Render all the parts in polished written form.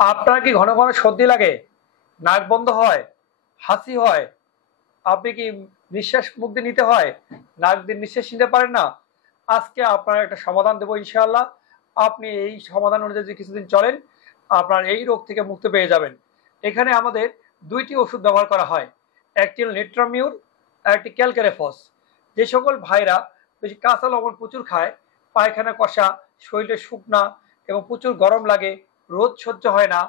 আপনার কি ঘন ঘন সর্দি লাগে, নাক বন্ধ হয়, হাসি হয়, আপনি কি নিঃশ্বাস মুখ দিয়ে নিতে হয়, নাক দিয়ে নিঃশ্বাস নিতে পারেন না? আজকে আপনার একটা সমাধান দেবো ইনশাআল্লাহ। আপনি এই সমাধান অনুযায়ী যদি কিছুদিন চলেন, আপনার এই রোগ থেকে মুক্তি পেয়ে যাবেন। এখানে আমাদের দুইটি ওষুধ ব্যবহার করা হয়, একটি হল নেট্রামিউর আর একটি ক্যালকেরেফস। যে সকল ভাইরা বেশি কাঁচা লবণ প্রচুর খায়, পায়খানা কষা, শরীরে শুকনা এবং প্রচুর গরম লাগে, রোদ সহ্য হয় না,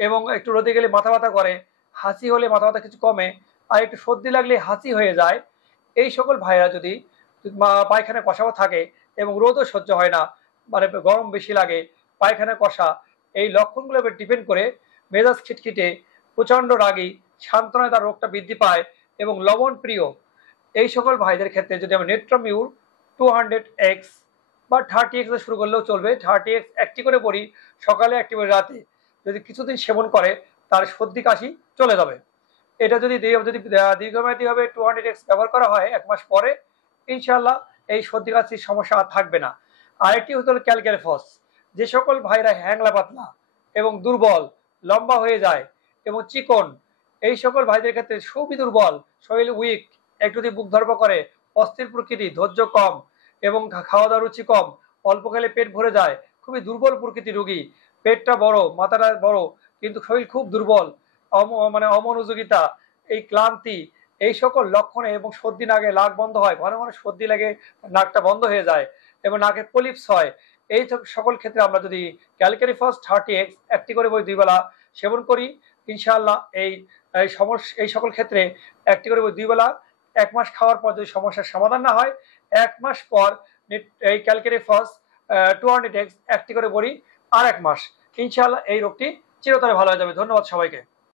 এবং একটু রোদে গেলে মাথা ব্যথা করে, হাসি হলে মাথা ব্যথা কিছু কমে, আর একটু সর্দি লাগলে হাসি হয়ে যায়, এই সকল ভাইরা যদি পায়খানা কষাও থাকে এবং রোদও সহ্য হয় না, মানে গরম বেশি লাগে, পায়খানা কষা, এই লক্ষণগুলো ডিপেন্ড করে মেজাজ খিটখিটে, প্রচণ্ড রাগী, সান্ত্বনায় তার রোগটা বৃদ্ধি পায় এবং লবণ প্রিয়, এই সকল ভাইদের ক্ষেত্রে যদি আমি নেট্রামিউর 200x বা 30x শুরু করলেও চলবে, 30x একটি করে পড়ি সকালে, একটি করে রাতে, যদি কিছুদিন সেবন করে তার সর্দি কাশি চলে যাবে। এটা যদি দীর্ঘমেয়াদীভাবে 200x ব্যবহার করা হয় 1 মাস পরে, ইনশাল্লাহ এই সর্দি কাশির সমস্যা আর থাকবে না। আরেকটি হতে হলো ক্যালকেরফস। যে সকল ভাইরা হ্যাংলা পাতলা এবং দুর্বল, লম্বা হয়ে যায় এবং চিকন, এই সকল ভাইদের ক্ষেত্রে খুবই দুর্বল, শরীর উইক, একটু যদি বুক ধর্ম করে, অস্থির প্রকৃতি, ধৈর্য কম এবং খাওয়া দাওয়ার রুচি কম, অল্প খেলে পেট ভরে যায়, খুবই দুর্বল প্রকৃতি রোগী, পেটটা বড়, মাথাটা বড়, কিন্তু শরীর খুব দুর্বল, মানে অমনোযোগিতা, এই ক্লান্তি, এই সকল লক্ষণে, এবং সর্দি নাকে নাক বন্ধ হয়, ঘন ঘন সর্দি লাগে, নাকটা বন্ধ হয়ে যায় এবং নাকে পলিপস হয়, এই সকল ক্ষেত্রে আমরা যদি ক্যালকেরিফস 30x একটি করে বই 2 বেলা সেবন করি, ইনশাআল্লাহ এই সকল ক্ষেত্রে একটি করে বই 2 বেলা 1 মাস খাওয়ার পর যদি সমস্যার সমাধান না হয়, 1 মাস পর এই ক্যালকেরিফস 200x একটি করে বড়ি আর 1 মাস, ইনশাআল্লাহ এই রোগটি চিরতরে ভালো হয়ে যাবে। ধন্যবাদ সবাইকে।